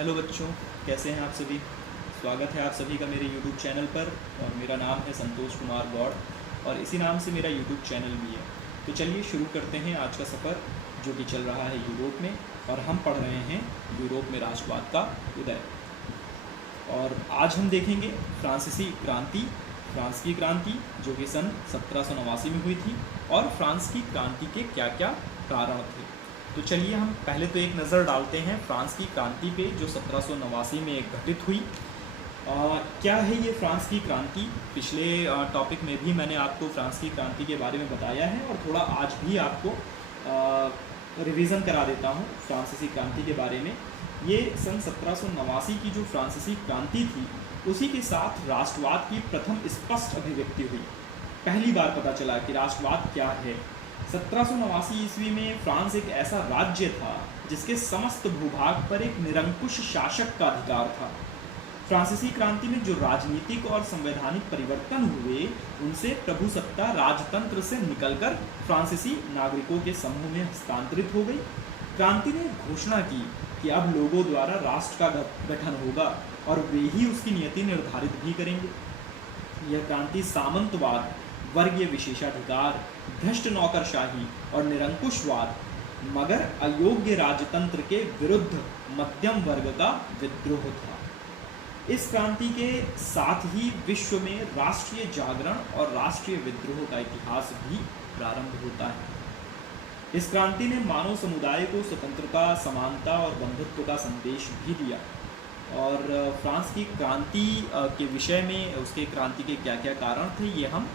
Hello बच्चों, कैसे हैं आप सभी। स्वागत है आप सभी का मेरे YouTube चैनल पर। और मेरा नाम है संतोष कुमार गौड़ और इसी नाम से मेरा YouTube चैनल भी है। तो चलिए शुरू करते हैं आज का सफ़र, जो कि चल रहा है यूरोप में, और हम पढ़ रहे हैं यूरोप में राष्ट्रवाद का उदय। और आज हम देखेंगे फ्रांसीसी क्रांति, फ्रांस की क्रांति जो कि सन 1789 में हुई थी, और फ्रांस की क्रांति के क्या क्या कारण थे। तो चलिए हम पहले तो एक नज़र डालते हैं फ्रांस की क्रांति पे, जो 1789 में घटित हुई। क्या है ये फ्रांस की क्रांति। पिछले टॉपिक में भी मैंने आपको फ्रांस की क्रांति के बारे में बताया है, और थोड़ा आज भी आपको रिवीजन करा देता हूँ फ्रांसीसी क्रांति के बारे में। ये सन 1789 की जो फ्रांसीसी क्रांति थी, उसी के साथ राष्ट्रवाद की प्रथम स्पष्ट अभिव्यक्ति हुई। पहली बार पता चला कि राष्ट्रवाद क्या है। 1789 ईस्वी में फ्रांस एक ऐसा राज्य था जिसके समस्त भूभाग पर एक निरंकुश शासक का अधिकार था। फ्रांसीसी क्रांति में जो राजनीतिक और संवैधानिक परिवर्तन हुए, उनसे प्रभुसत्ता राजतंत्र से निकलकर फ्रांसीसी नागरिकों के समूह में हस्तांतरित हो गई। क्रांति ने घोषणा की कि अब लोगों द्वारा राष्ट्र का गठन होगा और वे ही उसकी नियति निर्धारित भी करेंगे। यह क्रांति सामंतवाद, वर्गीय विशेषाधिकार, भ्रष्ट नौकरशाही और निरंकुशवाद, मगर अयोग्य राजतंत्र के विरुद्ध मध्यम वर्ग का विद्रोह था। इस क्रांति के साथ ही विश्व में राष्ट्रीय जागरण और राष्ट्रीय विद्रोह का इतिहास भी प्रारंभ होता है। इस क्रांति ने मानव समुदाय को स्वतंत्रता, समानता और बंधुत्व का संदेश भी दिया। और फ्रांस की क्रांति के विषय में, उसके क्रांति के क्या क्या कारण थे, ये हम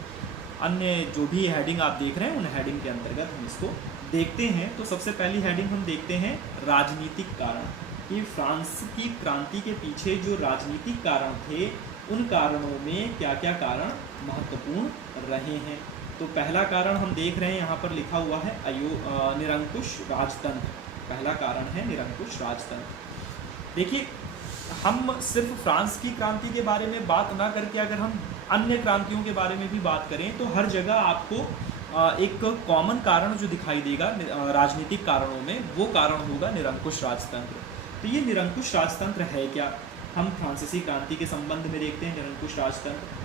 अन्य जो भी हेडिंग आप देख रहे हैं उन हेडिंग के अंतर्गत हम इसको देखते हैं। तो सबसे पहली हेडिंग हम देखते हैं राजनीतिक कारण, कि फ्रांस की क्रांति के पीछे जो राजनीतिक कारण थे, उन कारणों में क्या क्या कारण महत्वपूर्ण रहे हैं। तो पहला कारण हम देख रहे हैं, यहाँ पर लिखा हुआ है निरंकुश राजतंत्र। पहला कारण है निरंकुश राजतंत्र। देखिए, हम सिर्फ फ्रांस की क्रांति के बारे में बात ना करके अगर हम अन्य क्रांतियों के बारे में भी बात करें, तो हर जगह आपको एक कॉमन कारण जो दिखाई देगा राजनीतिक कारणों में, वो कारण होगा निरंकुश राजतंत्र। तो ये निरंकुश राजतंत्र है क्या, हम फ्रांसीसी क्रांति के संबंध में देखते हैं। निरंकुश राजतंत्र,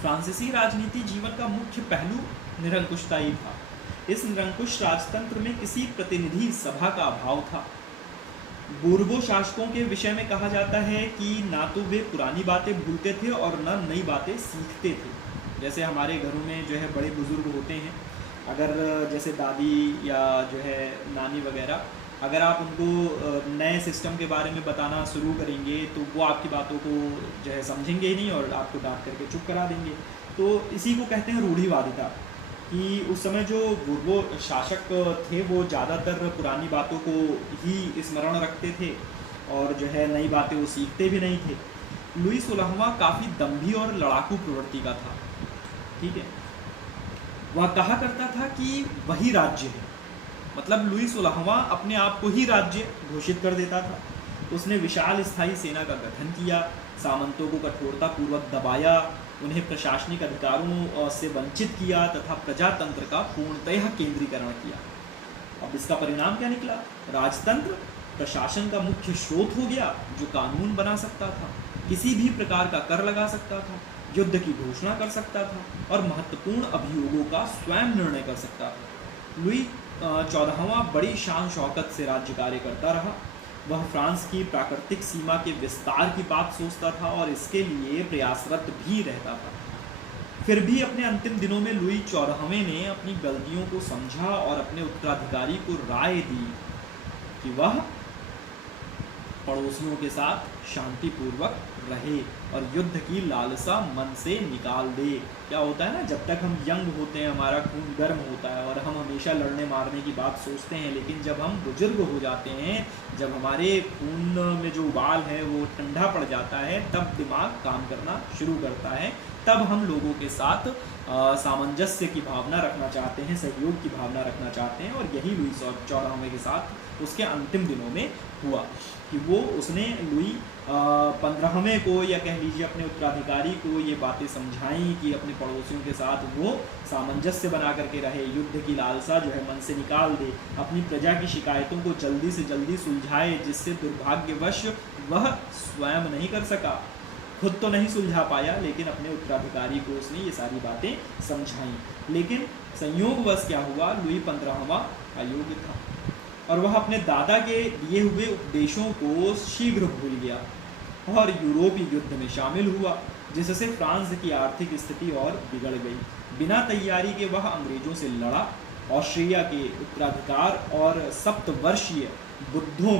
फ्रांसीसी राजनीति जीवन का मुख्य पहलू निरंकुशता ही था। इस निरंकुश राजतंत्र में किसी प्रतिनिधि सभा का अभाव था। बूर्बो शासकों के विषय में कहा जाता है कि ना तो वे पुरानी बातें भूलते थे और न नई बातें सीखते थे। जैसे हमारे घरों में जो है बड़े बुजुर्ग होते हैं, अगर जैसे दादी या जो है नानी वगैरह, अगर आप उनको नए सिस्टम के बारे में बताना शुरू करेंगे तो वो आपकी बातों को जो है समझेंगे ही नहीं और आपको डांट करके चुप करा देंगे। तो इसी को कहते हैं रूढ़िवादिता, कि उस समय जो बूर्बो शासक थे वो ज़्यादातर पुरानी बातों को ही स्मरण रखते थे और जो है नई बातें वो सीखते भी नहीं थे। लुई 16वां काफ़ी दम्भी और लड़ाकू प्रवृत्ति का था। ठीक है, वह कहा करता था कि वही राज्य है, मतलब लुई 16वां अपने आप को ही राज्य घोषित कर देता था। उसने विशाल स्थायी सेना का गठन किया, सामंतों को कठोरतापूर्वक दबाया, उन्हें प्रशासनिक अधिकारों से वंचित किया तथा प्रजातंत्र का पूर्णतः केंद्रीकरण किया। अब इसका परिणाम क्या निकला? राजतंत्र प्रशासन का मुख्य स्रोत हो गया, जो कानून बना सकता था, किसी भी प्रकार का कर लगा सकता था, युद्ध की घोषणा कर सकता था और महत्वपूर्ण अभियोगों का स्वयं निर्णय कर सकता था। लुई 14वां बड़ी शान शौकत से राज्य कार्य करता रहा। वह फ्रांस की प्राकृतिक सीमा के विस्तार की बात सोचता था और इसके लिए प्रयासरत भी रहता था। फिर भी अपने अंतिम दिनों में लुई 14वें ने अपनी गलतियों को समझा और अपने उत्तराधिकारी को राय दी कि वह पड़ोसियों के साथ शांतिपूर्वक रहे और युद्ध की लालसा मन से निकाल दे। क्या होता है ना, जब तक हम यंग होते हैं, हमारा खून गर्म होता है और हम हमेशा लड़ने मारने की बात सोचते हैं, लेकिन जब हम बुजुर्ग हो जाते हैं, जब हमारे खून में जो उबाल है वो ठंडा पड़ जाता है, तब दिमाग काम करना शुरू करता है। तब हम लोगों के साथ सामंजस्य की भावना रखना चाहते हैं, सहयोग की भावना रखना चाहते हैं, और यही लुई 14वें के साथ उसके अंतिम दिनों में हुआ कि वो उसने लुई 15वें को, या कह लीजिए अपने उत्तराधिकारी को, ये बातें समझाई कि अपने पड़ोसियों के साथ वो सामंजस्य बना करके रहे, युद्ध की लालसा जो है मन से निकाल दे, अपनी प्रजा की शिकायतों को जल्दी से जल्दी सुलझाए, जिससे दुर्भाग्यवश वह स्वयं नहीं कर सका, खुद तो नहीं सुलझा पाया, लेकिन अपने उत्तराधिकारी को उसने ये सारी बातें समझाई। लेकिन संयोगवश क्या हुआ, लुई 15वां अयोग्य था और वह अपने दादा के दिए हुए उपदेशों को शीघ्र भूल गया और यूरोपीय युद्ध में शामिल हुआ, जिससे फ्रांस की आर्थिक स्थिति और बिगड़ गई। बिना तैयारी के वह अंग्रेजों से लड़ा। ऑस्ट्रिया के उत्तराधिकार और सप्तवर्षीय युद्धों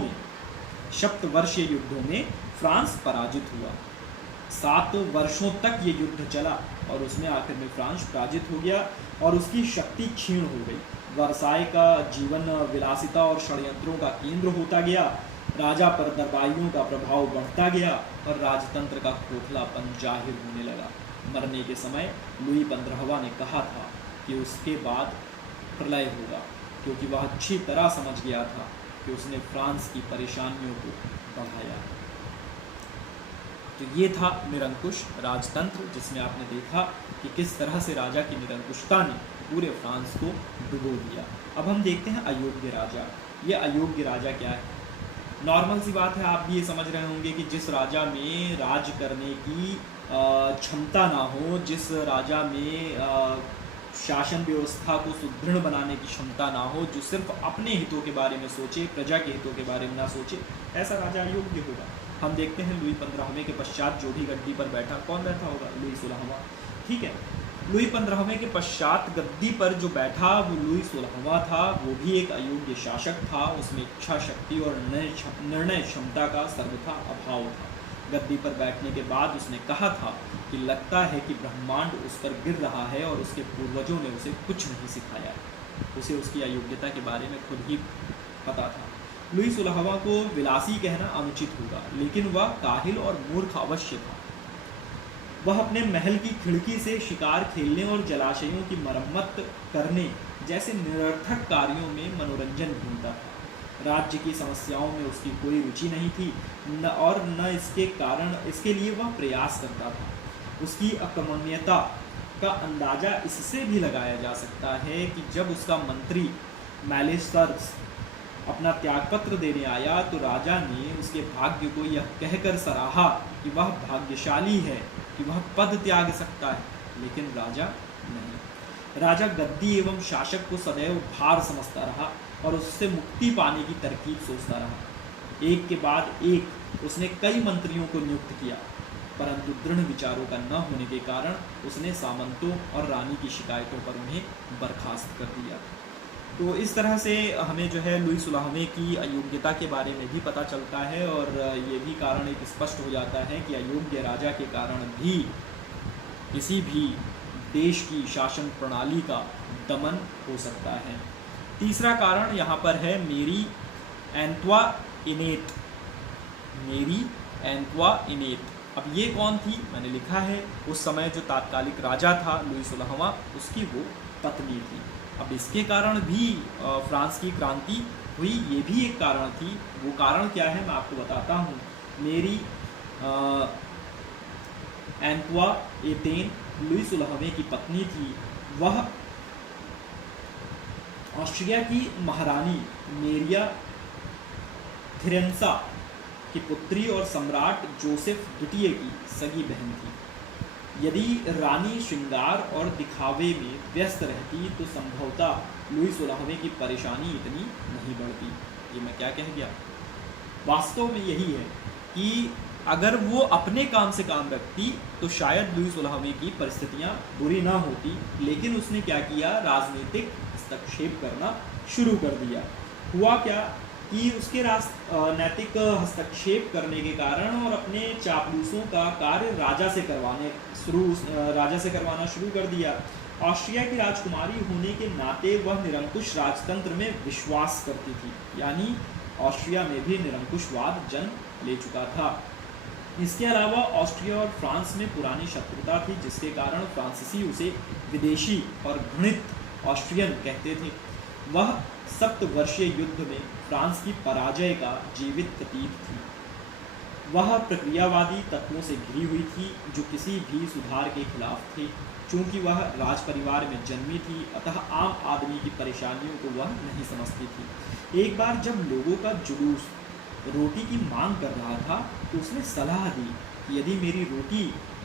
में फ्रांस पराजित हुआ। 7 वर्षों तक ये युद्ध चला और उसमें आखिर में फ्रांस पराजित हो गया और उसकी शक्ति क्षीण हो गई। वर्साय का जीवन विलासिता और षड्यंत्रों का केंद्र होता गया। राजा पर दरबारियों का प्रभाव बढ़ता गया और राजतंत्र का खोखलापन जाहिर होने लगा। मरने के समय लुई 15वां ने कहा था कि उसके बाद प्रलय होगा, क्योंकि वह अच्छी तरह समझ गया था कि उसने फ्रांस की परेशानियों को बढ़ाया। तो ये था निरंकुश राजतंत्र, जिसमें आपने देखा कि किस तरह से राजा की निरंकुशता ने पूरे फ्रांस को डुबो दिया। अब हम देखते हैं अयोग्य राजा। ये अयोग्य राजा क्या है? नॉर्मल सी बात है, आप भी ये समझ रहे होंगे कि जिस राजा में राज करने की क्षमता ना हो, जिस राजा में शासन व्यवस्था को सुदृढ़ बनाने की क्षमता ना हो, जो सिर्फ अपने हितों के बारे में सोचे, प्रजा के हितों के बारे में ना सोचे, ऐसा राजा अयोग्य होगा। हम देखते हैं लुई 15वें के पश्चात जो भी गद्दी पर बैठा, कौन बैठा होगा? लुई 16वां। ठीक है, लुई 15वें के पश्चात गद्दी पर जो बैठा वो लुई 16वां था। वो भी एक अयोग्य शासक था। उसमें इच्छा शक्ति और निर्णय क्षमता का सर्वथा अभाव था। गद्दी पर बैठने के बाद उसने कहा था कि लगता है कि ब्रह्मांड उस पर गिर रहा है और उसके पूर्वजों ने उसे कुछ नहीं सिखाया। उसे उसकी अयोग्यता के बारे में खुद ही पता था। लुई 16वां को विलासी कहना अनुचित होगा, लेकिन वह काहिल और मूर्ख अवश्य था। वह अपने महल की खिड़की से शिकार खेलने और जलाशयों की मरम्मत करने जैसे निरर्थक कार्यों में मनोरंजन ढूंढता था। राज्य की समस्याओं में उसकी कोई रुचि नहीं थी न इसके लिए वह प्रयास करता था। उसकी अकर्मण्यता का अंदाजा इससे भी लगाया जा सकता है कि जब उसका मंत्री मैलेस्टर्स अपना त्यागपत्र देने आया तो राजा ने उसके भाग्य को यह कहकर सराहा कि वह भाग्यशाली है कि वह पद त्याग सकता है, लेकिन राजा नहीं। राजा गद्दी एवं शासक को सदैव भार समझता रहा और उससे मुक्ति पाने की तरकीब सोचता रहा। एक के बाद एक उसने कई मंत्रियों को नियुक्त किया, परंतु दृढ़ विचारों का न होने के कारण उसने सामंतों और रानी की शिकायतों पर उन्हें बर्खास्त कर दिया। तो इस तरह से हमें जो है लुई 16वें की अयोग्यता के बारे में भी पता चलता है और ये भी कारण एक स्पष्ट हो जाता है कि अयोग्य राजा के कारण भी किसी भी देश की शासन प्रणाली का दमन हो सकता है। तीसरा कारण यहाँ पर है मेरी एंत्वाइनेट। अब ये कौन थी? मैंने लिखा है उस समय जो तात्कालिक राजा था लुई 16वां, उसकी वो पत्नी थी। अब इसके कारण भी फ्रांस की क्रांति हुई, ये भी एक कारण थी। वो कारण क्या है मैं आपको बताता हूँ। मेरी एंत्वाइनेट लुई 16वें की पत्नी थी। वह ऑस्ट्रिया की महारानी मेरिया थेरेसा की पुत्री और सम्राट जोसेफ द्वितीय की सगी बहन थी। यदि रानी श्रृंगार और दिखावे में व्यस्त रहती तो संभवतः लुई 16वें की परेशानी इतनी नहीं बढ़ती। ये मैं क्या कह गया? वास्तव में यही है कि अगर वो अपने काम से काम रखती तो शायद लुई 16वें की परिस्थितियाँ बुरी ना होती, लेकिन उसने क्या किया? राजनीतिक हस्तक्षेप करना शुरू कर दिया। हुआ क्या कि उसके नैतिक हस्तक्षेप करने के कारण और अपने चापलूसों का कार्य राजा से करवाना शुरू कर दिया। ऑस्ट्रिया की राजकुमारी होने के नाते वह निरंकुश राजतंत्र में विश्वास करती थी, यानी ऑस्ट्रिया में भी निरंकुशवाद जन्म ले चुका था। इसके अलावा ऑस्ट्रिया और फ्रांस में पुरानी शत्रुता थी, जिसके कारण फ्रांसीसी उसे विदेशी और घृणित ऑस्ट्रियन कहते थे। वह 7 वर्षीय युद्ध में फ्रांस की पराजय का जीवित प्रतीक थी। वह प्रक्रियावादी तत्वों से घिरी हुई थी जो किसी भी सुधार के खिलाफ थे। चूंकि वह राज परिवार में जन्मी थी, अतः आम आदमी की परेशानियों को वह नहीं समझती थी। एक बार जब लोगों का जुलूस रोटी की मांग कर रहा था, तो उसने सलाह दी कि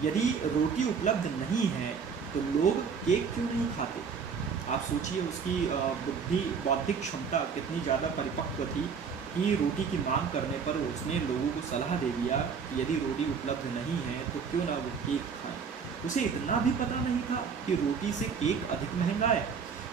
यदि रोटी उपलब्ध नहीं है तो लोग केक क्यों नहीं खाते। आप सोचिए उसकी बौद्धिक क्षमता कितनी ज़्यादा परिपक्व थी कि रोटी की मांग करने पर उसने लोगों को सलाह दे दिया कि यदि रोटी उपलब्ध नहीं है तो क्यों ना वो केक खाएं। उसे इतना भी पता नहीं था कि रोटी से केक अधिक महंगा है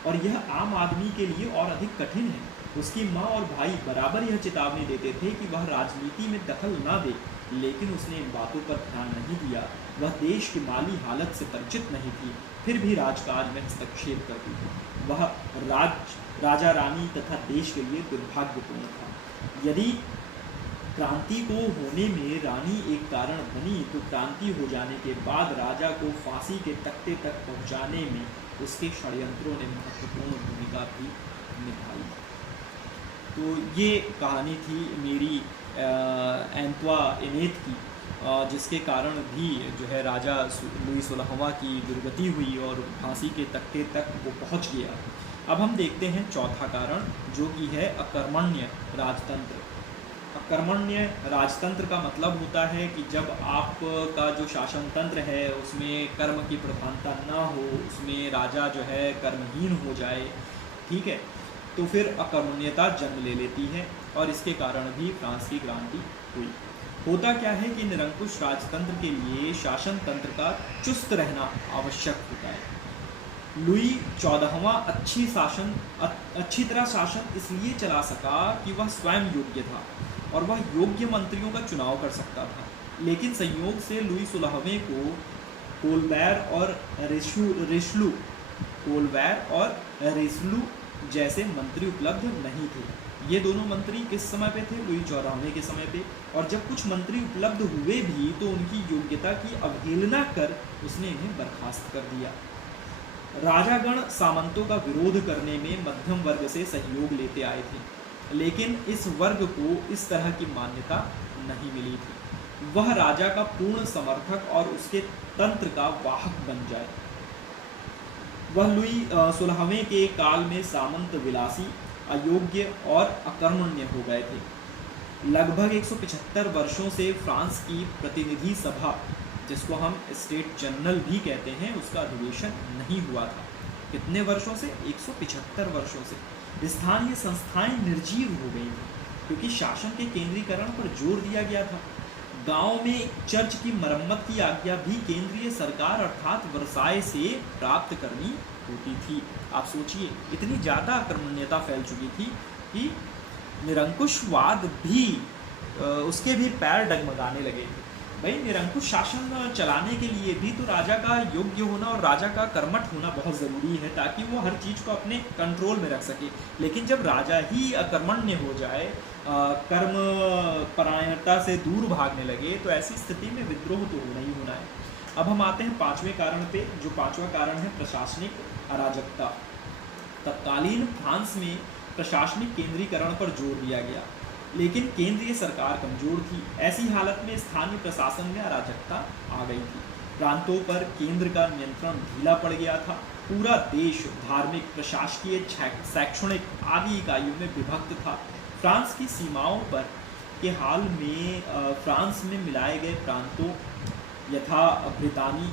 और यह आम आदमी के लिए और अधिक कठिन है। उसकी माँ और भाई बराबर यह चेतावनी देते थे कि वह राजनीति में दखल न दे, लेकिन उसने इन बातों पर ध्यान नहीं दिया। वह देश की माली हालत से परिचित नहीं थी, फिर भी राजकाज में हस्तक्षेप करती थी। वह राजा रानी तथा देश के लिए दुर्भाग्यपूर्ण था। यदि क्रांति को होने में रानी एक कारण बनी, तो क्रांति हो जाने के बाद राजा को फांसी के तख्ते तक पहुंचाने में उसके षड्यंत्रों ने महत्वपूर्ण भूमिका भी निभाई। तो ये कहानी थी मेरी एंतवा इनेत की, जिसके कारण भी जो है राजा लुई 16वां की दुर्गति हुई और फांसी के तख्ते तक वो पहुंच गया। अब हम देखते हैं चौथा कारण, जो कि है अकर्मण्य राजतंत्र। अकर्मण्य राजतंत्र का मतलब होता है कि जब आपका जो शासन तंत्र है उसमें कर्म की प्रधानता ना हो, उसमें राजा जो है कर्महीन हो जाए, ठीक है, तो फिर अकर्मण्यता जन्म ले लेती है और इसके कारण भी फ्रांस की क्रांति हुई। होता क्या है कि निरंकुश राजतंत्र के लिए शासन तंत्र का चुस्त रहना आवश्यक होता है। लुई 14वां अच्छी तरह शासन इसलिए चला सका कि वह स्वयं योग्य था और वह योग्य मंत्रियों का चुनाव कर सकता था। लेकिन संयोग से लुई 16वें को कोलबैर और रिशलू जैसे मंत्री उपलब्ध नहीं थे। ये दोनों मंत्री किस समय पे थे? लुई 14वें के समय पे। और जब कुछ मंत्री उपलब्ध हुए भी तो उनकी योग्यता की अवहेलना कर उसने इन्हें बर्खास्त कर दिया। राजागण सामंतों का विरोध करने में मध्यम वर्ग से सहयोग लेते आए थे, लेकिन इस वर्ग को इस तरह की मान्यता नहीं मिली थी वह राजा का पूर्ण समर्थक और उसके तंत्र का वाहक बन जाए। वह लुई 16वें के काल में सामंत विलासी, अयोग्य और अकर्मण्य हो गए थे। लगभग 175 वर्षों से फ्रांस की प्रतिनिधि सभा, जिसको हम स्टेट जनरल भी कहते हैं, उसका अधिवेशन नहीं हुआ था। कितने वर्षों से? 175 वर्षों से। स्थानीय संस्थाएं निर्जीव हो गई थी क्योंकि शासन के केंद्रीकरण पर जोर दिया गया था। गांव में चर्च की मरम्मत की आज्ञा भी केंद्रीय सरकार अर्थात वर्साय से प्राप्त करनी होती थी। आप सोचिए, इतनी ज़्यादा अकर्मण्यता फैल चुकी थी कि निरंकुशवाद भी उसके भी पैर डगमगाने लगे थे। भाई, निरंकुश शासन चलाने के लिए भी तो राजा का योग्य होना और राजा का कर्मठ होना बहुत ज़रूरी है, ताकि वो हर चीज़ को अपने कंट्रोल में रख सके। लेकिन जब राजा ही अकर्मण्य हो जाए, कर्म परायणता से दूर भागने लगे, तो ऐसी स्थिति में विद्रोह तो होना ही होना है। अब हम आते हैं पांचवें कारण पे, जो पांचवा कारण है प्रशासनिक अराजकता। तत्कालीन फ्रांस में प्रशासनिक केंद्रीकरण पर जोर दिया गया, लेकिन केंद्रीय सरकार कमजोर थी। ऐसी हालत में स्थानीय प्रशासन में अराजकता आ गई थी। प्रांतों पर केंद्र का नियंत्रण ढीला पड़ गया था। पूरा देश धार्मिक, प्रशासकीय, शैक्षणिक आदि इकाइयों में विभक्त था। फ्रांस की सीमाओं पर के हाल में फ्रांस में मिलाए गए प्रांतों यथा ब्रितानी,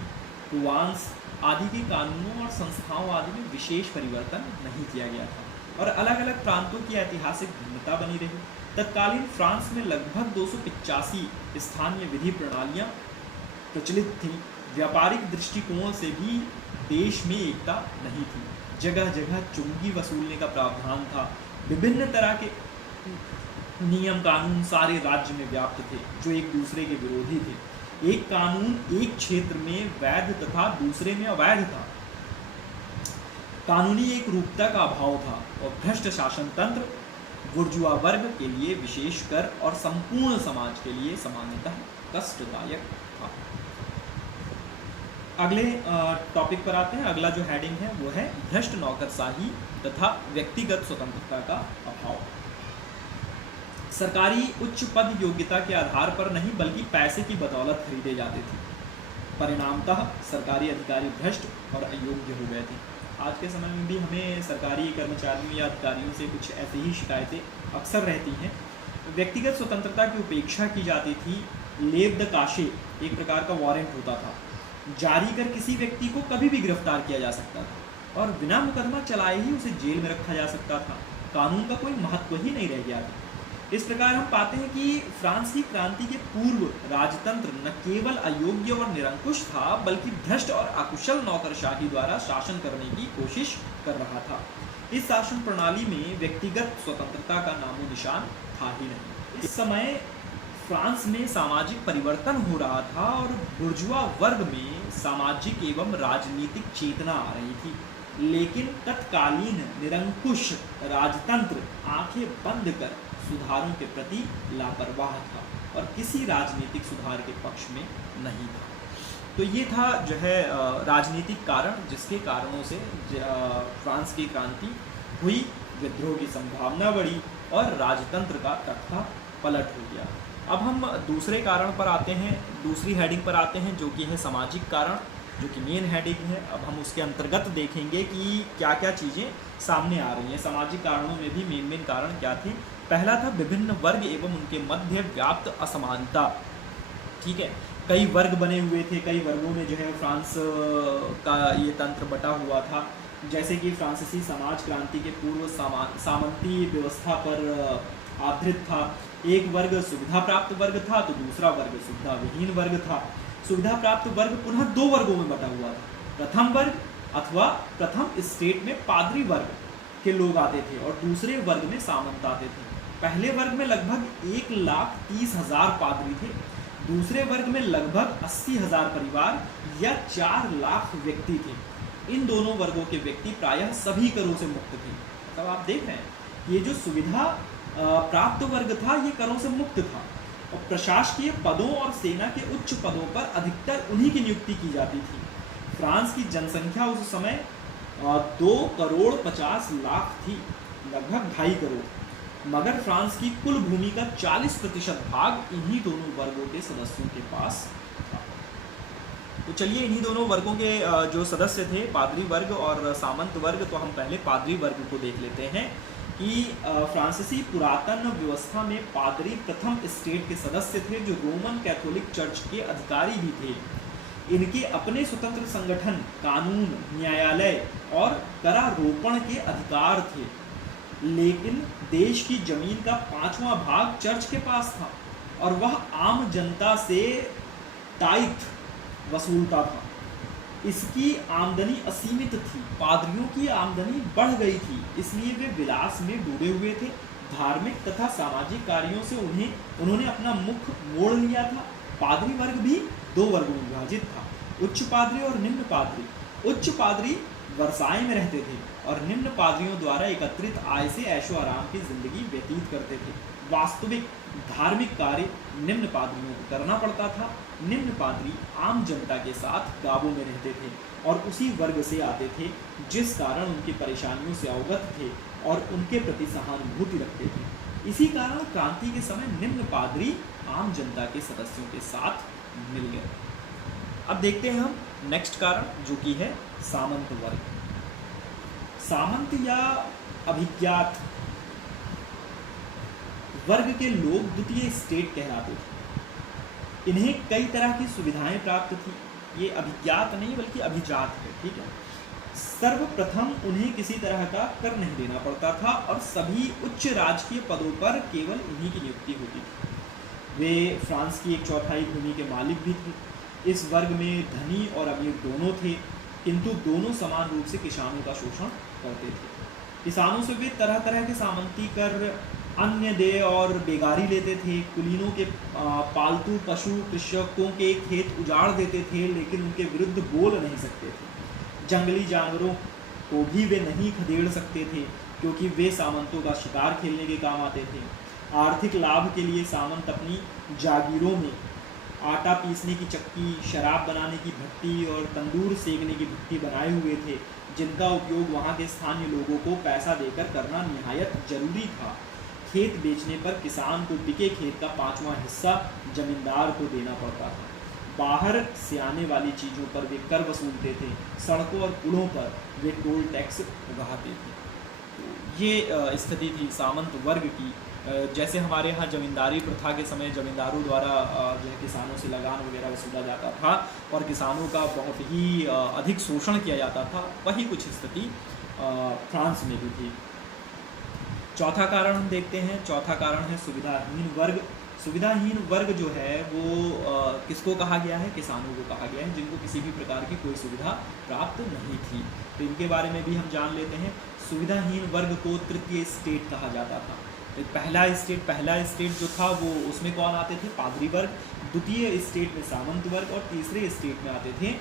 प्रोवांस आदि के कानूनों और संस्थाओं आदि में विशेष परिवर्तन नहीं किया गया था और अलग अलग प्रांतों की ऐतिहासिक भिन्नता बनी रही। तत्कालीन फ्रांस में लगभग 285 स्थानीय विधि प्रणालियाँ प्रचलित थीं। व्यापारिक दृष्टिकोण से भी देश में एकता नहीं थी। जगह जगह चुंगी वसूलने का प्रावधान था। विभिन्न तरह के नियम कानून सारे राज्य में व्याप्त थे, जो एक दूसरे के विरोधी थे। एक कानून एक क्षेत्र में वैध तथा दूसरे में अवैध था। कानूनी एक रूपता का अभाव था और भ्रष्ट शासन तंत्र बुर्जुआ वर्ग के लिए विशेषकर और संपूर्ण समाज के लिए सामान्यतः कष्टदायक था। अगले टॉपिक पर आते हैं। अगला जो हेडिंग है वो है भ्रष्ट नौकरशाही तथा व्यक्तिगत स्वतंत्रता का अभाव। सरकारी उच्च पद योग्यता के आधार पर नहीं बल्कि पैसे की बदौलत खरीदे जाते थे। परिणामतः सरकारी अधिकारी भ्रष्ट और अयोग्य हो गए थे। आज के समय में भी हमें सरकारी कर्मचारियों या अधिकारियों से कुछ ऐसी ही शिकायतें अक्सर रहती हैं। व्यक्तिगत स्वतंत्रता की उपेक्षा की जाती थी। लेव द काशे एक प्रकार का वारंट होता था, जारी कर किसी व्यक्ति को कभी भी गिरफ्तार किया जा सकता था और बिना मुकदमा चलाए ही उसे जेल में रखा जा सकता था। कानून का कोई महत्व ही नहीं रह गया था। इस प्रकार हम पाते हैं कि फ्रांस की क्रांति के पूर्व राजतंत्र न केवल अयोग्य और निरंकुश था बल्कि भ्रष्ट और अकुशल नौकरशाही द्वारा शासन करने की कोशिश कर रहा था। इस शासन प्रणाली में व्यक्तिगत स्वतंत्रता का नामो निशान था ही नहीं। इस समय फ्रांस में सामाजिक परिवर्तन हो रहा था और बुर्जुआ वर्ग में सामाजिक एवं राजनीतिक चेतना आ रही थी, लेकिन तत्कालीन निरंकुश राजतंत्र आंखें बंद कर सुधारों के प्रति लापरवाह था और किसी राजनीतिक सुधार के पक्ष में नहीं था। तो ये था जो है राजनीतिक कारण, जिसके कारणों से फ्रांस की क्रांति हुई, विद्रोह की संभावना बढ़ी और राजतंत्र का तख्ता पलट हो गया। अब हम दूसरे कारण पर आते हैं, दूसरी हेडिंग पर आते हैं, जो कि है सामाजिक कारण, जो कि मेन हेडिंग है। अब हम उसके अंतर्गत देखेंगे कि क्या क्या चीज़ें सामने आ रही हैं। सामाजिक कारणों में भी मेन कारण क्या थे। पहला था विभिन्न वर्ग एवं उनके मध्य व्याप्त असमानता। ठीक है, कई वर्ग बने हुए थे, कई वर्गों में जो है फ्रांस का ये तंत्र बटा हुआ था। जैसे कि फ्रांसीसी समाज क्रांति के पूर्व सामंती व्यवस्था पर आधारित था। एक वर्ग सुविधा प्राप्त वर्ग था तो दूसरा वर्ग सुविधा विहीन वर्ग था। सुविधा प्राप्त वर्ग पुनः दो वर्गों में बटा हुआ था। प्रथम वर्ग अथवा प्रथम स्टेट में पादरी वर्ग के लोग आते थे और दूसरे वर्ग में सामंत आते थे। पहले वर्ग में लगभग 1,30,000 पादरी थे, दूसरे वर्ग में लगभग 80,000 परिवार या 4 लाख व्यक्ति थे। इन दोनों वर्गों के व्यक्ति प्रायः सभी करों से मुक्त थे। तब आप देख रहे हैं ये जो सुविधा प्राप्त वर्ग था ये करों से मुक्त था और प्रशासकीय पदों और सेना के उच्च पदों पर अधिकतर उन्हीं की नियुक्ति की जाती थी। फ्रांस की जनसंख्या उस समय 2,50,00,000 थी, लगभग 2.5 करोड़, मगर फ्रांस की कुल भूमि का 40% भाग इन्हीं दोनों वर्गों के सदस्यों के पास था। तो चलिए इन्हीं दोनों वर्गों के जो सदस्य थे, पादरी वर्ग और सामंत वर्ग, तो हम पहले पादरी वर्ग को देख लेते हैं कि फ्रांसीसी पुरातन व्यवस्था में पादरी प्रथम स्टेट के सदस्य थे, जो रोमन कैथोलिक चर्च के अधिकारी भी थे। इनके अपने स्वतंत्र संगठन, कानून, न्यायालय और करारोपण के अधिकार थे, लेकिन देश की जमीन का 5वां भाग चर्च के पास था और वह आम जनता से टाइथ वसूलता था। इसकी आमदनी असीमित थी। पादरियों की आमदनी बढ़ गई थी, इसलिए वे विलास में डूबे हुए थे। धार्मिक तथा सामाजिक कार्यों से उन्होंने अपना मुख मोड़ लिया था। पादरी वर्ग भी 2 वर्गों में विभाजित था, उच्च पादरी और निम्न पादरी। उच्च पादरी वर्साय में रहते थे और निम्न पादरियों द्वारा एकत्रित आय से ऐशो आराम की जिंदगी व्यतीत करते थे। वास्तविक धार्मिक कार्य निम्न पादरियों को करना पड़ता था। निम्न पादरी आम जनता के साथ गांवों में रहते थे और उसी वर्ग से आते थे, जिस कारण उनकी परेशानियों से अवगत थे और उनके प्रति सहानुभूति रखते थे। इसी कारण क्रांति के समय निम्न पादरी आम जनता के सदस्यों के साथ मिल गए। अब देखते हैं हम नेक्स्ट कारण, जो कि है सामंत वर्ग। सामंत या अभिज्ञात वर्ग के लोग द्वितीय स्टेट कहलाते थे। इन्हें कई तरह की सुविधाएं प्राप्त थी। ये अभिज्ञात नहीं बल्कि अभिजात है, ठीक है। सर्वप्रथम उन्हें किसी तरह का कर नहीं देना पड़ता था और सभी उच्च राजकीय पदों पर केवल इन्हीं की नियुक्ति होती थी। वे फ्रांस की 1/4 भूमि के मालिक भी थे। इस वर्ग में धनी और अमीर दोनों थे, किंतु दोनों समान रूप से किसानों का शोषण करते थे। किसानों से वे तरह तरह के सामंती कर, अन्य देय और बेगारी लेते थे। कुलीनों के पालतू पशु कृषकों के खेत उजाड़ देते थे, लेकिन उनके विरुद्ध बोल नहीं सकते थे। जंगली जानवरों को भी वे नहीं खदेड़ सकते थे, क्योंकि वे सामंतों का शिकार खेलने के काम आते थे। आर्थिक लाभ के लिए सामंत अपनी जागीरों में आटा पीसने की चक्की, शराब बनाने की भट्टी और तंदूर सेकने की भट्टी बनाए हुए थे, जिनका उपयोग वहाँ के स्थानीय लोगों को पैसा देकर करना निहायत जरूरी था। खेत बेचने पर किसान को बिके खेत का 5वां हिस्सा जमींदार को देना पड़ता था। बाहर से आने वाली चीज़ों पर वे कर वसूलते थे, सड़कों और पुलों पर वे टोल टैक्स उगाते थे। तो ये स्थिति थी सामंत वर्ग की। जैसे हमारे यहाँ जमींदारी प्रथा के समय जमींदारों द्वारा जो है किसानों से लगान वगैरह वसूला जाता था और किसानों का बहुत ही अधिक शोषण किया जाता था, वही कुछ स्थिति फ्रांस में भी थी। चौथा कारण हम देखते हैं। चौथा कारण है सुविधाहीन वर्ग। सुविधाहीन वर्ग जो है वो किसको कहा गया है? किसानों को कहा गया है, जिनको किसी भी प्रकार की कोई सुविधा प्राप्त नहीं थी। तो इनके बारे में भी हम जान लेते हैं। सुविधाहीन वर्ग को तृतीय स्टेट कहा जाता था। पहला स्टेट जो था वो उसमें कौन आते थे? पादरी वर्ग। द्वितीय स्टेट में सामंत वर्ग और तीसरे स्टेट में आते थे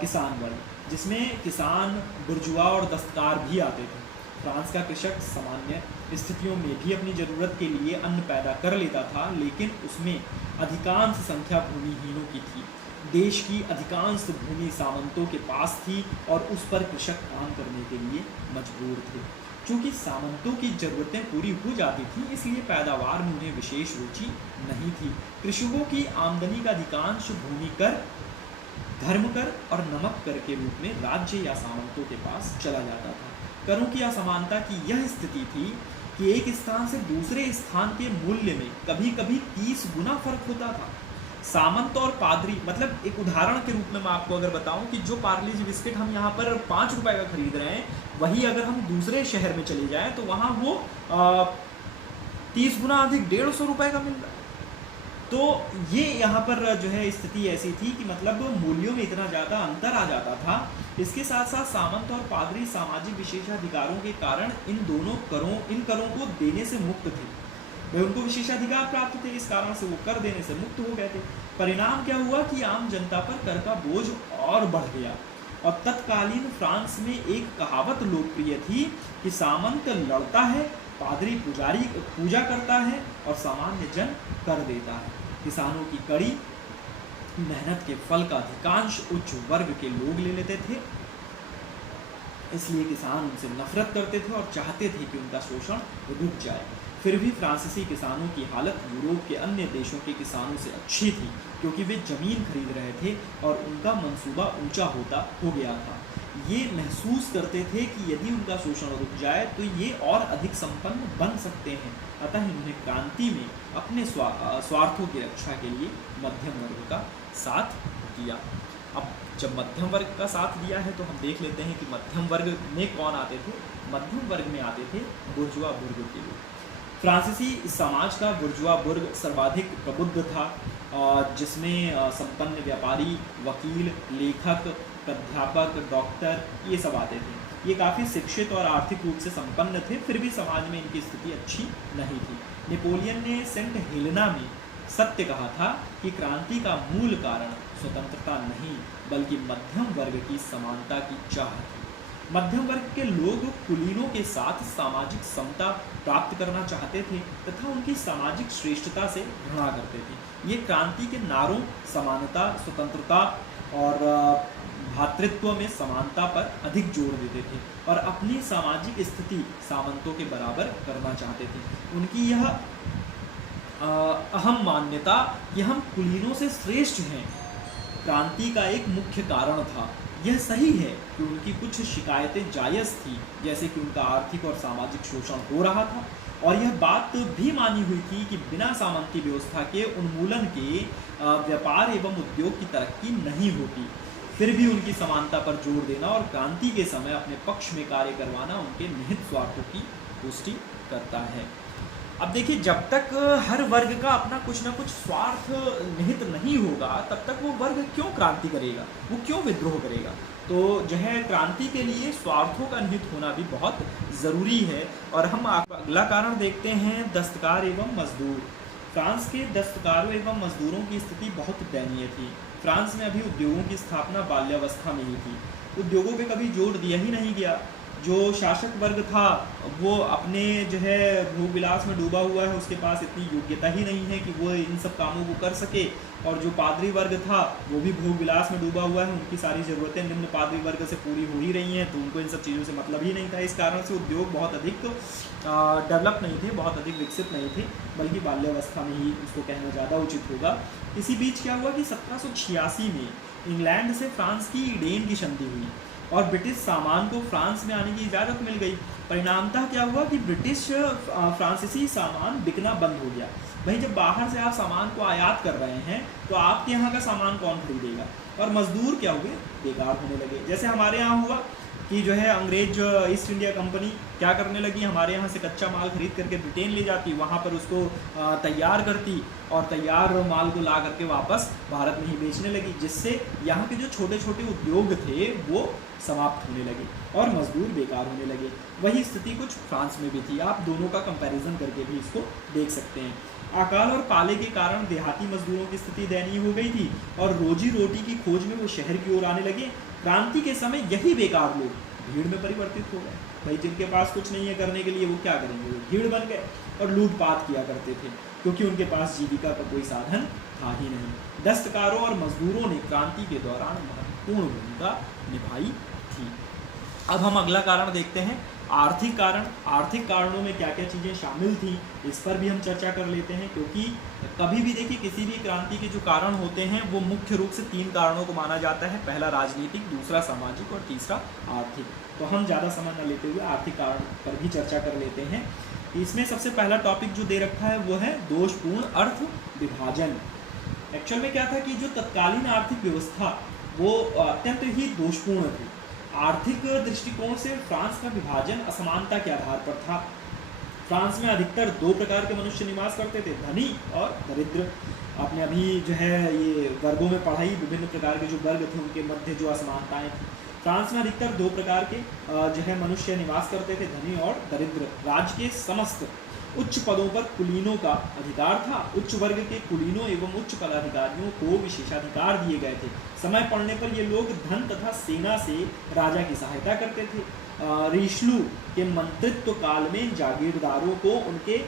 किसान वर्ग, जिसमें किसान, बुर्जुआ और दस्तकार भी आते थे। फ्रांस का कृषक सामान्य स्थितियों में भी अपनी ज़रूरत के लिए अन्न पैदा कर लेता था, लेकिन उसमें अधिकांश संख्या भूमिहीनों की थी। देश की अधिकांश भूमि सामंतों के पास थी और उस पर कृषक काम करने के लिए मजबूर थे। चूँकि सामंतों की ज़रूरतें पूरी हो जाती थी, इसलिए पैदावार में उन्हें विशेष रुचि नहीं थी। कृषकों की आमदनी का अधिकांश भूमि कर, धर्म कर और नमक कर के रूप में राज्य या सामंतों के पास चला जाता था। करों की असमानता की यह स्थिति थी कि एक स्थान से दूसरे स्थान के मूल्य में कभी कभी 30 गुना फर्क होता था। सामंत और पादरी, मतलब एक उदाहरण के रूप में मैं आपको अगर बताऊं कि जो पार्ले-जी बिस्किट हम यहाँ पर 5 रुपए का खरीद रहे हैं, वही अगर हम दूसरे शहर में चले जाएं तो वहाँ वो 30 गुना अधिक 150 रुपए का मिल रहा है। तो ये यहाँ पर जो है स्थिति ऐसी थी कि मतलब मूल्यों में इतना ज़्यादा अंतर आ जाता था। इसके साथ साथ सामंत और पादरी सामाजिक विशेषाधिकारों के कारण इन करों को देने से मुक्त थे। वे उनको विशेषाधिकार प्राप्त थे, इस कारण से वो कर देने से मुक्त हो गए थे। परिणाम क्या हुआ कि आम जनता पर कर का बोझ और बढ़ गया और तत्कालीन फ्रांस में एक कहावत लोकप्रिय थी कि सामंत लड़ता है, पादरी पुजारी पूजा करता है और सामान्य जन कर देता है। किसानों की कड़ी मेहनत के फल का अधिकांश उच्च वर्ग के लोग ले लेते थे, इसलिए किसान उनसे नफरत करते थे और चाहते थे कि उनका शोषण रुक जाए। फिर भी फ्रांसीसी किसानों की हालत यूरोप के अन्य देशों के किसानों से अच्छी थी, क्योंकि वे जमीन खरीद रहे थे और उनका मंसूबा ऊंचा हो गया था। ये महसूस करते थे कि यदि उनका शोषण रुक जाए तो ये और अधिक संपन्न बन सकते हैं। अतः इन्होंने क्रांति में अपने स्वार्थों की रक्षा के लिए मध्यम वर्ग का साथ दिया। अब जब मध्यम वर्ग का साथ दिया है तो हम देख लेते हैं कि मध्यम वर्ग में कौन आते थे। मध्यम वर्ग में आते थे बुर्जुआ वर्ग के लोग। फ्रांसीसी समाज का बुर्जुआ वर्ग सर्वाधिक प्रबुद्ध था, जिसमें संपन्न व्यापारी, वकील, लेखक, प्राध्यापक, डॉक्टर ये सब आते थे। ये काफ़ी शिक्षित और आर्थिक रूप से संपन्न थे, फिर भी समाज में इनकी स्थिति अच्छी नहीं थी। नेपोलियन ने सेंट हेलेना में सत्य कहा था कि क्रांति का मूल कारण स्वतंत्रता नहीं बल्कि मध्यम वर्ग की समानता की चाह थी। मध्यम वर्ग के लोग कुलीनों के साथ सामाजिक समता प्राप्त करना चाहते थे तथा उनकी सामाजिक श्रेष्ठता से घृणा करते थे। ये क्रांति के नारों समानता, स्वतंत्रता और भातृत्व में समानता पर अधिक जोर देते थे और अपनी सामाजिक स्थिति सामंतों के बराबर करना चाहते थे। उनकी यह अहम मान्यता कि हम कुलीनों से श्रेष्ठ हैं क्रांति का एक मुख्य कारण था। यह सही है कि उनकी कुछ शिकायतें जायज़ थी, जैसे कि उनका आर्थिक और सामाजिक शोषण हो रहा था, और यह बात भी मानी हुई थी कि बिना सामंती व्यवस्था के उन्मूलन के व्यापार एवं उद्योग की तरक्की नहीं होती। फिर भी उनकी समानता पर जोर देना और क्रांति के समय अपने पक्ष में कार्य करवाना उनके निहित स्वार्थों की पुष्टि करता है। अब देखिए, जब तक हर वर्ग का अपना कुछ ना कुछ स्वार्थ निहित नहीं होगा तब तक वो वर्ग क्यों क्रांति करेगा, वो क्यों विद्रोह करेगा। तो जो है क्रांति के लिए स्वार्थों का निहित होना भी बहुत ज़रूरी है। और हम अगला कारण देखते हैं, दस्तकार एवं मजदूर। फ्रांस के दस्तकारों एवं मजदूरों की स्थिति बहुत दयनीय थी। फ्रांस में अभी उद्योगों की स्थापना बाल्यावस्था में ही थी। उद्योगों पे कभी जोर दिया ही नहीं गया। जो शासक वर्ग था वो अपने जो है भोग विलास में डूबा हुआ है, उसके पास इतनी योग्यता ही नहीं है कि वो इन सब कामों को कर सके। और जो पादरी वर्ग था वो भी भोग विलास में डूबा हुआ है, उनकी सारी ज़रूरतें निम्न पादरी वर्ग से पूरी हो ही रही हैं, तो उनको इन सब चीज़ों से मतलब ही नहीं था। इस कारण से उद्योग बहुत अधिक डेवलप नहीं थे, बहुत अधिक विकसित नहीं थे, बल्कि बाल्यावस्था में ही उसको कहना ज़्यादा उचित होगा। इसी बीच क्या हुआ कि 1786 में इंग्लैंड से फ्रांस की ईडेन की संधि हुई और ब्रिटिश सामान को फ्रांस में आने की इजाज़त मिल गई। परिणामतः क्या हुआ कि ब्रिटिश फ्रांसीसी सामान बिकना बंद हो गया। भाई जब बाहर से आप सामान को आयात कर रहे हैं तो आपके यहाँ का सामान कौन खरीदेगा, और मजदूर क्या हुए, बेकार होने लगे। जैसे हमारे यहाँ हुआ कि जो है अंग्रेज ईस्ट इंडिया कंपनी क्या करने लगी, हमारे यहाँ से कच्चा माल खरीद करके ब्रिटेन ले जाती, वहाँ पर उसको तैयार करती और तैयार माल को ला करके वापस भारत में ही बेचने लगी, जिससे यहाँ के जो छोटे छोटे उद्योग थे वो समाप्त होने लगे और मजदूर बेकार होने लगे। वही स्थिति कुछ फ्रांस में भी थी। आप दोनों का कंपैरिजन करके भी इसको देख सकते हैं। अकाल और पाले के कारण देहाती मजदूरों की स्थिति दयनीय हो गई थी और रोजी रोटी की खोज में वो शहर की ओर आने लगे। क्रांति के समय यही बेकार लोग भीड़ में परिवर्तित हो गए। भाई जिनके पास कुछ नहीं है करने के लिए वो क्या करेंगे, वो भीड़ बन गए और लूटपाट किया करते थे, क्योंकि उनके पास जीविका का कोई साधन था ही नहीं। दस्तकारों और मजदूरों ने क्रांति के दौरान महत्वपूर्ण भूमिका निभाई थी। अब हम अगला कारण देखते हैं, आर्थिक कारण। आर्थिक कारणों में क्या क्या चीज़ें शामिल थी इस पर भी हम चर्चा कर लेते हैं, क्योंकि कभी भी देखिए किसी भी क्रांति के जो कारण होते हैं वो मुख्य रूप से 3 कारणों को माना जाता है। पहला राजनीतिक, दूसरा सामाजिक और तीसरा आर्थिक। तो हम ज़्यादा समय न लेते हुए आर्थिक कारण पर भी चर्चा कर लेते हैं। इसमें सबसे पहला टॉपिक जो दे रखा है वो है दोषपूर्ण अर्थ विभाजन। एक्चुअल में क्या था कि जो तत्कालीन आर्थिक व्यवस्था वो अत्यंत ही दोषपूर्ण थी। आर्थिक दृष्टिकोण से फ्रांस का विभाजन असमानता के आधार पर था। फ्रांस में अधिकतर 2 प्रकार के मनुष्य निवास करते थे, धनी और दरिद्र। आपने अभी जो है ये वर्गों में पढ़ाई, विभिन्न प्रकार के जो वर्ग थे उनके मध्य जो असमानताएं थी। फ्रांस में अधिकतर 2 प्रकार के जो है मनुष्य निवास करते थे, धनी और दरिद्र। राज्य के समस्त उच्च पदों पर कुलीनों का अधिकार था। उच्च वर्ग के कुलीनों एवं उच्च पदाधिकारियों को विशेषाधिकार दिए गए थे। समय पड़ने पर ये लोग धन तथा सेना से राजा की सहायता करते थे। रिशलू के मंत्रित्व काल में जागीरदारों को उनके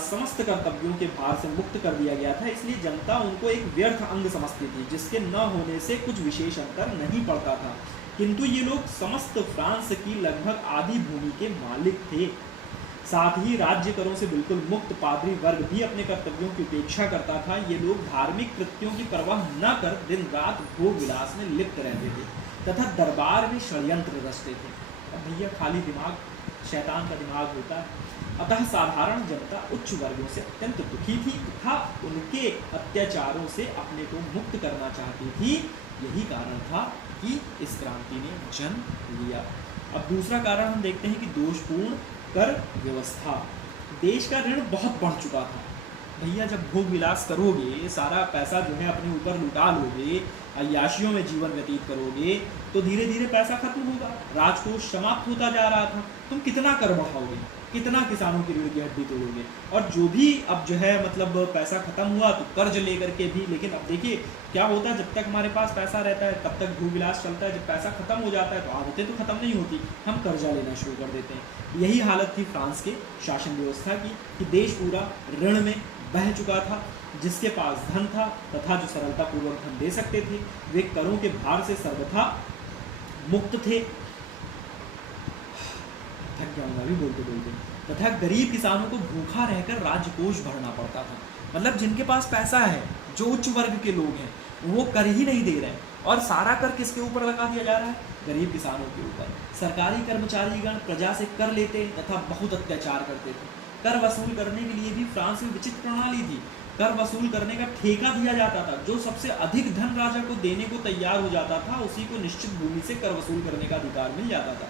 समस्त कर्तव्यों के भार से मुक्त कर दिया गया था, इसलिए जनता उनको एक व्यर्थ अंग समझती थी जिसके न होने से कुछ विशेष अंतर नहीं पड़ता था। किंतु ये लोग समस्त फ्रांस की लगभग आधी भूमि के मालिक थे। साथ ही राज्य करों से बिल्कुल मुक्त पादरी वर्ग भी अपने कर्तव्यों की उपेक्षा करता था। ये लोग धार्मिक कृत्यों की परवाह न कर दिन रात भोग विलास में लिप्त रहते थे तथा दरबार में षड्यंत्र रचते थे। अब भैया खाली दिमाग शैतान का दिमाग होता है। अतः साधारण जनता उच्च वर्गों से अत्यंत दुखी थी तथा उनके अत्याचारों से अपने को मुक्त करना चाहती थी। यही कारण था कि इस क्रांति ने जन्म लिया। अब दूसरा कारण हम देखते हैं कि दोषपूर्ण कर व्यवस्था। देश का ऋण बहुत बढ़ चुका था। भैया जब भोग विलास करोगे, सारा पैसा जो है अपने ऊपर लुटा लोगे, अय्याशियों में जीवन व्यतीत करोगे, तो धीरे धीरे पैसा खत्म होगा, राजकोष समाप्त होता जा रहा था। तुम कितना कर बढ़ाओगे, कितना किसानों की रीढ़ की हड्डी तोड़ोगे। और जो भी अब जो है मतलब पैसा खत्म हुआ तो कर्ज लेकर के भी, लेकिन अब देखिए क्या होता है, जब तक हमारे पास पैसा रहता है तब तक भोग विलास चलता है, जब पैसा खत्म हो जाता है तो आदतें तो खत्म नहीं होती, हम कर्जा लेना शुरू कर देते हैं। यही हालत थी फ्रांस के शासन व्यवस्था की कि देश पूरा ऋण में बह चुका था। जिसके पास धन था तथा जो सरलतापूर्वक धन दे सकते थे वे करों के भार से सर्वथा मुक्त थे। थक जाऊंगा भी बोलते बोलते। तथा गरीब किसानों को भूखा रहकर राजकोष भरना पड़ता था। मतलब जिनके पास पैसा है, जो उच्च वर्ग के लोग हैं, वो कर ही नहीं दे रहे हैं, और सारा कर किसके ऊपर लगा दिया जा रहा है, गरीब किसानों के ऊपर। सरकारी कर्मचारीगण प्रजा से कर लेते तथा बहुत अत्याचार करते थे। कर वसूल करने के लिए भी फ्रांस में विचित्र प्रणाली थी। कर वसूल करने का ठेका दिया जाता था। जो सबसे अधिक धन राजा को देने को तैयार हो जाता था उसी को निश्चित भूमि से कर वसूल करने का अधिकार मिल जाता था।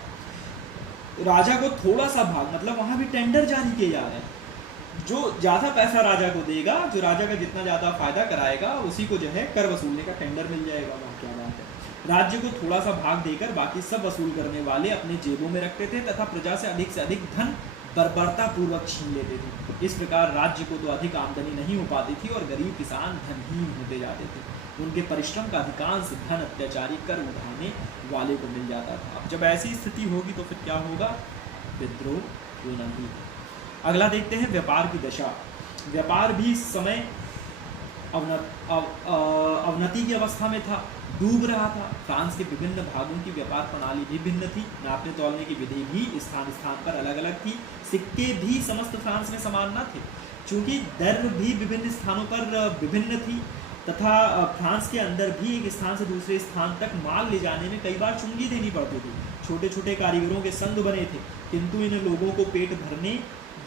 राजा को थोड़ा सा भाग, मतलब वहां भी टेंडर जारी किए जा रहे हैं। जो ज्यादा पैसा राजा को देगा, जो राजा का जितना ज्यादा फायदा कराएगा, उसी को जो है कर वसूलने का टेंडर मिल जाएगा। वहाँ क्या बात है। राज्य को थोड़ा सा भाग देकर बाकी सब वसूल करने वाले अपने जेबों में रखते थे तथा प्रजा से अधिक धन बर्बरतापूर्वक छीन लेते थे। इस प्रकार राज्य को तो अधिक आमदनी नहीं हो पाती थी और गरीब किसान धनहीन होते जाते थे। उनके परिश्रम का अधिकांश धन अत्याचारी कर उठाने वाले को मिल जाता था। अब जब ऐसी स्थिति होगी तो फिर क्या होगा? विद्रोह होना ही। अगला देखते हैं व्यापार की दशा। व्यापार भी इस समय अवनति की अवस्था में था, डूब रहा था। फ्रांस के विभिन्न भागों की व्यापार प्रणाली भी भिन्न थी। नापने तोलने की विधि भी स्थान स्थान पर अलग अलग थी। सिक्के भी समस्त फ्रांस में समान न थे, चूंकि दर भी विभिन्न स्थानों पर विभिन्न थी तथा फ्रांस के अंदर भी एक स्थान से दूसरे स्थान तक माल ले जाने में कई बार चुंगी देनी पड़ती थी। छोटे छोटे कारीगरों के संघ बने थे, किंतु इन लोगों को पेट भरने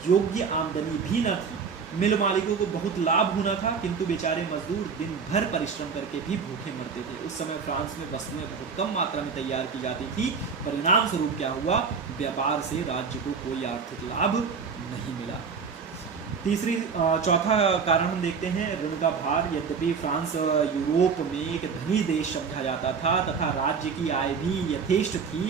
योग्य आमदनी भी न थी। मिल मालिकों को बहुत लाभ होना था, किंतु बेचारे मजदूर दिन भर परिश्रम करके भी भूखे मरते थे। उस समय फ्रांस में वस्तुएं बहुत कम मात्रा में तैयार की जाती थी। परिणाम स्वरूप क्या हुआ? व्यापार से राज्य को कोई आर्थिक लाभ नहीं मिला। चौथा कारण हम देखते हैं ऋण का भार। यद्यपि फ्रांस यूरोप में एक धनी देश समझा जाता था तथा राज्य की आय भी यथेष्ट थी,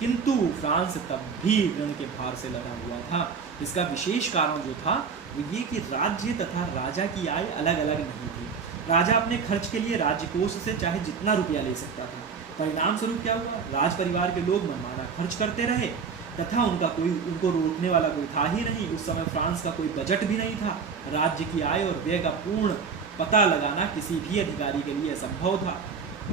किंतु फ्रांस तब भी ऋण के भार से लदा हुआ था। इसका विशेष कारण जो था वो ये कि राज्य तथा राजा की आय अलग अलग नहीं थी। राजा अपने खर्च के लिए राज्य कोष से चाहे जितना रुपया ले सकता था। परिणाम स्वरूप क्या हुआ? राज परिवार के लोग मनमाना खर्च करते रहे तथा उनको रोकने वाला कोई था ही नहीं। उस समय फ्रांस का कोई बजट भी नहीं था। राज्य की आय और व्यय का पूर्ण पता लगाना किसी भी अधिकारी के लिए असंभव था।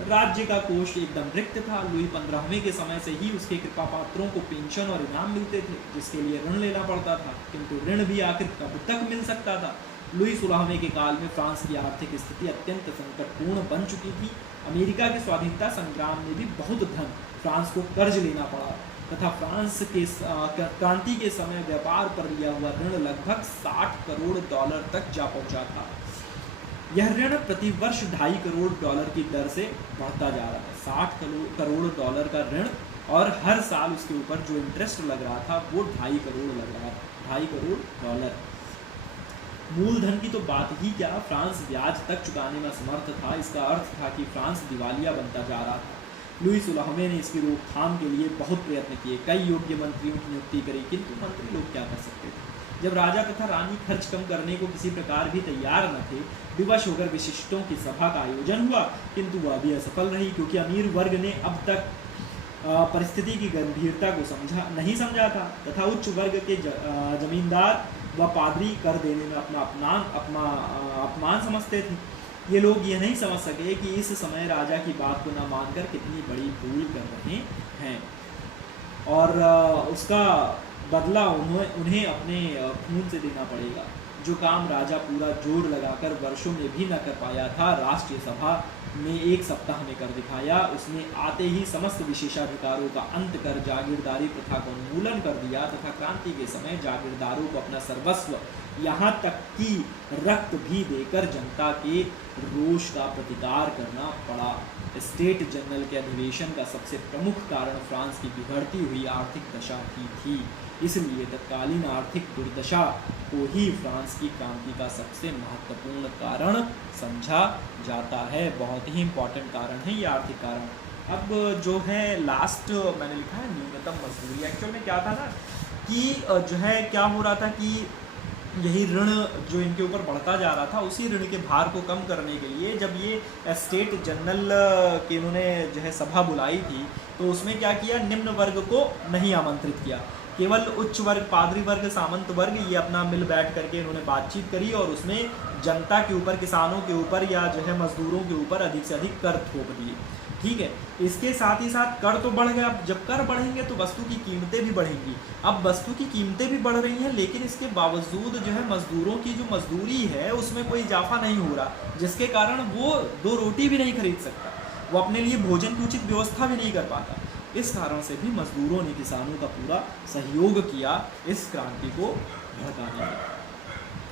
राज्य का कोष एकदम रिक्त था। लुई 15वें के समय से ही उसके कृपा पात्रों को पेंशन और इनाम मिलते थे, जिसके लिए ऋण लेना पड़ता था, किंतु ऋण भी आखिर कब तक मिल सकता था? लुई 16वें के काल में फ्रांस की आर्थिक स्थिति अत्यंत संकटपूर्ण बन चुकी थी। अमेरिका के स्वाधीनता संग्राम में भी बहुत धन फ्रांस को कर्ज लेना पड़ा तथा फ्रांस के क्रांति के समय व्यापार पर लिया हुआ ऋण लगभग 60 करोड़ डॉलर तक जा पहुंचा था। यह ऋण प्रति वर्ष 2.5 करोड़ डॉलर की दर से बढ़ता जा रहा है। 60 करोड़ डॉलर का ऋण और हर साल उसके ऊपर जो इंटरेस्ट लग रहा था वो 2.5 करोड़ लग रहा था। 2.5 करोड़ डॉलर। मूलधन की तो बात ही क्या, फ्रांस ब्याज तक चुकाने में असमर्थ था। इसका अर्थ था कि फ्रांस दिवालिया बनता जा रहा था। लुई 16वें ने इसकी रोकथाम के लिए बहुत प्रयत्न किए, कई योग्य मंत्रियों की नियुक्ति करी, किंतु मंत्री लोग क्या कर सकते थे? जब राजा तथा रानी खर्च कम करने को किसी प्रकार भी तैयार न थे, विवश होकर विशिष्टों की सभा का आयोजन हुआ, किंतु वह भी असफल रही, क्योंकि अमीर वर्ग ने अब तक परिस्थिति की गंभीरता को नहीं समझा था तथा उच्च वर्ग के जमींदार व पादरी कर देने में अपना अपमान समझते थे। ये लोग ये नहीं समझ सके कि इस समय राजा की बात को न मानकर कितनी बड़ी भूल कर रहे हैं और उसका बदला उन्हें अपने खून से देना पड़ेगा। जो काम राजा पूरा जोर लगाकर वर्षों में भी न कर पाया था, राष्ट्रीय सभा में 1 सप्ताह में कर दिखाया। उसने आते ही समस्त विशेषाधिकारों का अंत कर जागीरदारी प्रथा का उन्मूलन कर दिया तथा क्रांति के समय जागीरदारों को अपना सर्वस्व, यहाँ तक कि रक्त भी देकर जनता के रोष का प्रतिकार करना पड़ा। स्टेट जनरल के अधिवेशन का सबसे प्रमुख कारण फ्रांस की बिगड़ती हुई आर्थिक दशा की थी। इसलिए तत्कालीन आर्थिक दुर्दशा को ही फ्रांस की क्रांति का सबसे महत्वपूर्ण कारण समझा जाता है। बहुत ही इम्पोर्टेंट कारण है ये आर्थिक कारण। अब जो है लास्ट मैंने लिखा है न्यूनतम मजदूरी। एक्चुअल में क्या था ना कि जो है क्या हो रहा था कि यही ऋण जो इनके ऊपर बढ़ता जा रहा था, उसी ऋण के भार को कम करने के लिए जब ये स्टेट जनरल के इन्होंने जो है सभा बुलाई थी, तो उसमें क्या किया, निम्न वर्ग को नहीं आमंत्रित किया, केवल उच्च वर्ग, पादरी वर्ग, सामंत वर्ग, ये अपना मिल बैठ करके इन्होंने बातचीत करी और उसमें जनता के ऊपर, किसानों के ऊपर या जो है मजदूरों के ऊपर अधिक से अधिक कर थोप दिए। ठीक है, इसके साथ ही साथ कर तो बढ़ गया। अब जब कर बढ़ेंगे तो वस्तु की कीमतें भी बढ़ेंगी। अब वस्तु की कीमतें भी बढ़ रही हैं, लेकिन इसके बावजूद जो है मजदूरों की जो मजदूरी है उसमें कोई इजाफा नहीं हो रहा, जिसके कारण वो 2 रोटी भी नहीं खरीद सकता, वो अपने लिए भोजन की उचित व्यवस्था भी नहीं कर पाता। इस कारण से भी मजदूरों ने किसानों का पूरा सहयोग किया इस क्रांति को भड़काने में।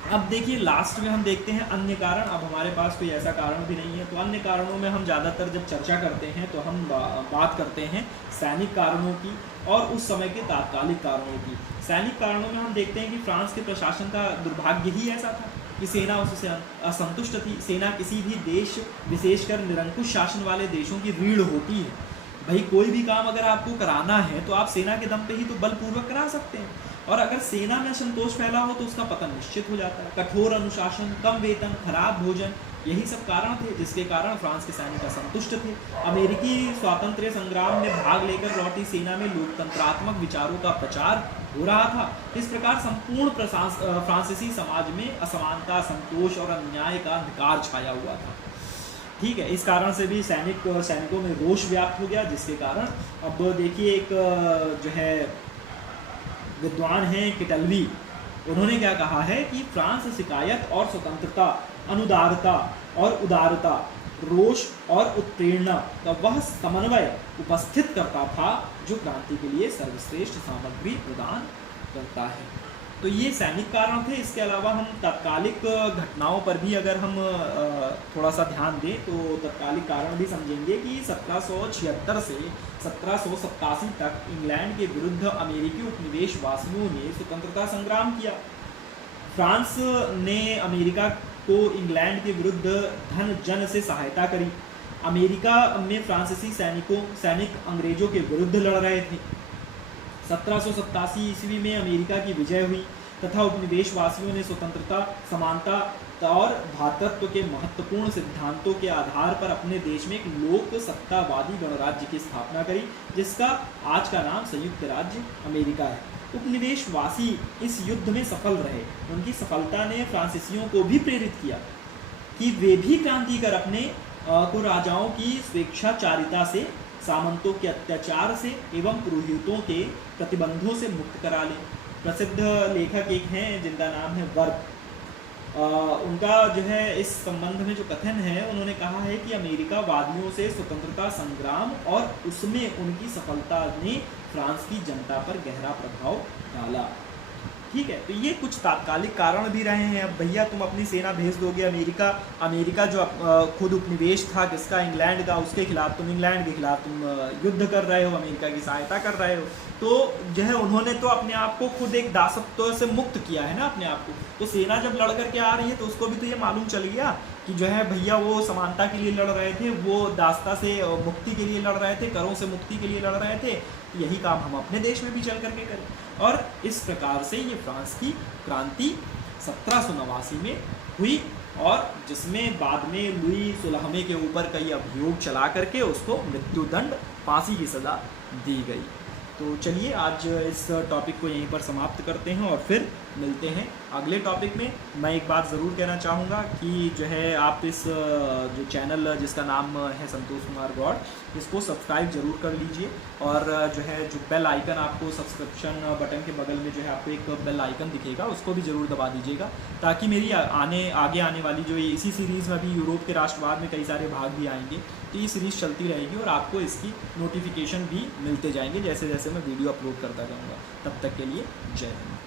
अब देखिए लास्ट में हम देखते हैं अन्य कारण। अब हमारे पास कोई ऐसा कारण भी नहीं है, तो अन्य कारणों में हम ज़्यादातर जब चर्चा करते हैं तो हम बात करते हैं सैनिक कारणों की और उस समय के तात्कालिक कारणों की। सैनिक कारणों में हम देखते हैं कि फ्रांस के प्रशासन का दुर्भाग्य ही ऐसा था कि सेना उससे असंतुष्ट थी। सेना किसी भी देश, विशेषकर निरंकुश शासन वाले देशों की रीढ़ होती है। भाई कोई भी काम अगर आपको कराना है तो आप सेना के दम पे ही तो बलपूर्वक करा सकते हैं, और अगर सेना में असंतोष फैला हो तो उसका पतन निश्चित हो जाता है। कठोर अनुशासन, कम वेतन, खराब भोजन, यही सब कारण थे जिसके कारण फ्रांस के सैनिक असंतुष्ट थे। अमेरिकी स्वातंत्र्य संग्राम में भाग लेकर लौटी सेना में लोकतंत्रात्मक विचारों का प्रचार हो रहा था। इस प्रकार संपूर्ण फ्रांसीसी समाज में असमानता, असंतोष और अन्याय का अंधकार छाया हुआ था। ठीक है, इस कारण से भी सैनिकों में रोष व्याप्त हो गया, जिसके कारण अब देखिए एक जो है विद्वान हैं किटलवी, उन्होंने क्या कहा है कि फ्रांस शिकायत और स्वतंत्रता, अनुदारता और उदारता, रोष और उत्प्रेरणा का वह समन्वय उपस्थित करता था जो क्रांति के लिए सर्वश्रेष्ठ सामग्री प्रदान करता है। तो ये सैनिक कारण थे। इसके अलावा हम तात्कालिक घटनाओं पर भी अगर हम थोड़ा सा ध्यान दें तो तात्कालिक कारण भी समझेंगे कि 1776 से 1787 तक इंग्लैंड के विरुद्ध अमेरिकी उपनिवेशवासियों ने स्वतंत्रता संग्राम किया। फ्रांस ने अमेरिका को इंग्लैंड के विरुद्ध धन जन से सहायता करी। अमेरिका में फ्रांसीसी सैनिक अंग्रेजों के विरुद्ध लड़ रहे थे। 1787 ईस्वी में अमेरिका की विजय हुई तथा उपनिवेशवासियों ने स्वतंत्रता, समानता और भ्रातृत्व के महत्वपूर्ण सिद्धांतों के आधार पर अपने देश में एक लोक सत्तावादी गणराज्य की स्थापना करी, जिसका आज का नाम संयुक्त राज्य अमेरिका है। उपनिवेशवासी इस युद्ध में सफल रहे। उनकी सफलता ने फ्रांसीसियों को भी प्रेरित किया कि वे भी क्रांति कर अपने को राजाओं की स्वेच्छाचारिता से, सामंतों के अत्याचार से एवं पुरोहितों के प्रतिबंधों से मुक्त करा ले। प्रसिद्ध लेखक एक हैं जिनका नाम है वर्क, उनका जो है इस संबंध में जो कथन है, उन्होंने कहा है कि अमेरिका वादियों से स्वतंत्रता संग्राम और उसमें उनकी सफलता ने फ्रांस की जनता पर गहरा प्रभाव डाला। ठीक है, तो ये कुछ तात्कालिक कारण भी रहे हैं। अब भैया तुम अपनी सेना भेज दोगे अमेरिका जो खुद उपनिवेश था किसका, इंग्लैंड का, उसके खिलाफ तुम, इंग्लैंड के खिलाफ तुम युद्ध कर रहे हो, अमेरिका की सहायता कर रहे हो, तो जो है उन्होंने तो अपने आप को खुद एक दासत्व से मुक्त किया है ना अपने आप को। तो सेना जब लड़ करके आ रही है तो उसको भी तो ये मालूम चल गया कि जो है भैया वो समानता के लिए लड़ रहे थे, वो दासता से मुक्ति के लिए लड़ रहे थे, करों से मुक्ति के लिए लड़ रहे थे, यही काम हम अपने देश में भी चल करके करें। और इस प्रकार से ये फ्रांस की क्रांति 1789 में हुई, और जिसमें बाद में लुई 16वें के ऊपर कई अभियोग चला करके उसको मृत्युदंड, फांसी की सज़ा दी गई। तो चलिए आज इस टॉपिक को यहीं पर समाप्त करते हैं और फिर मिलते हैं अगले टॉपिक में। मैं एक बात ज़रूर कहना चाहूँगा कि जो है आप इस जो चैनल जिसका नाम है संतोष कुमार गौड़, इसको सब्सक्राइब जरूर कर लीजिए, और जो है जो बेल आइकन आपको सब्सक्रिप्शन बटन के बगल में जो है आपको एक बेल आइकन दिखेगा, उसको भी ज़रूर दबा दीजिएगा, ताकि मेरी आगे आने वाली जो इसी सीरीज़ में अभी यूरोप के राष्ट्रवाद में कई सारे भाग भी आएंगे, तो ये सीरीज़ चलती रहेगी और आपको इसकी नोटिफिकेशन भी मिलते जाएंगे जैसे जैसे मैं वीडियो अपलोड करता जाऊँगा। तब तक के लिए जय हिंद।